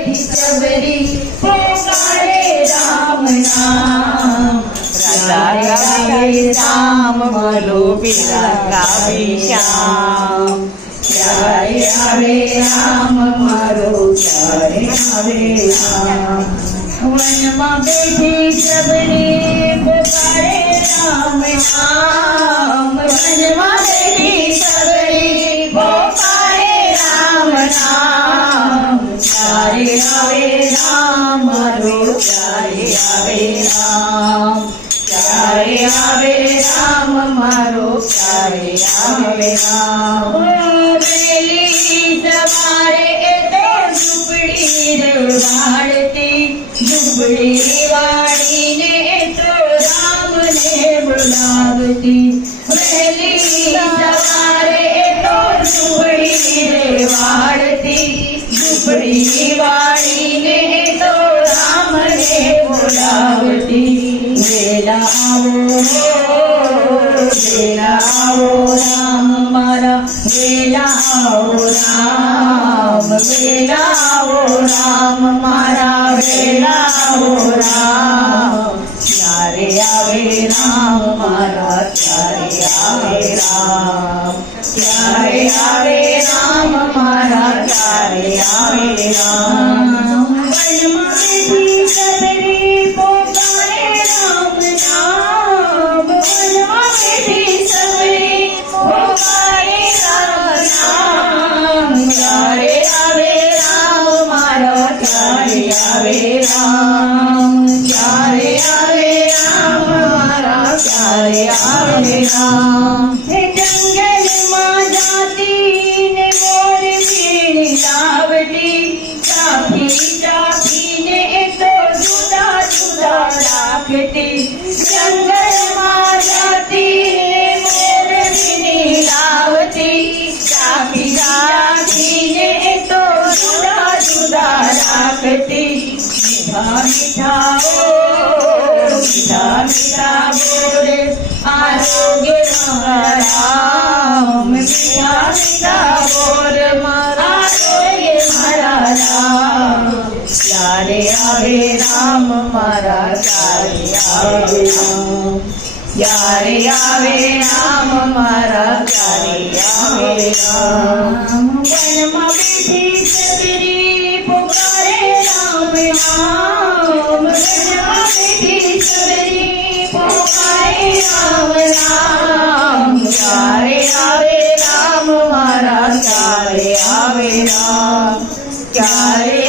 બેઠી सबरी पुकारे राम नाम। राधा गावे राम बोलो पीरा गावे श्याम। प्यारे आवे राम मारो प्यारे आवे राम। वन में बैठी सबरी पुकारे राम नाम। वन में बैठी सबरी पुकारे राम नाम। प्यारे आवे राम मारो प्यारे आवे राम। प्यारे आवे राम मारो प्यारे आवे राम। वेली सवारे तो झुपड़ी रे वाड़ती झुपड़ी वाड़ी ने तो राम ने बुलावती। वेली सवारे तो झुपड़ी रे वाड़ती झुपड़ी वाड़ी ने तो राम ने बुलावती। वेला आओ राम मारा वेला आओ राम। वेला आओ राम मारा वेला आओ राम। प्यारे आवे राम मारा प्यारे आवे राम। प्यारे आवे राम मारा प्यारे आवे राम। आवे राम प्यारे आवे राम मारा प्यारे आवे राम। जंगल मां जाती ने मोर बीड़ी लावती चाफी चाफी ने तो जुदा जुदा राखती। जंगल मां जाती ने मोर बीड़ी लावती चाफी चाफी ने तो जुदा जुदा राखती। मीठा मीठा बोले आरोग्य राम। मीठा मीठा बोले आरोग्य मारा राम। प्यारे आवे राम मारा प्यारे आवे राम। प्यारे आवे राम मारा प्यारे आवे राम। वन में बैठी सबरी पुकारे राम नाम। वन में बैठी सबरी पुकारे राम नाम। प्यारे आवे राम मारा प्यारे आवे राम। प्यारे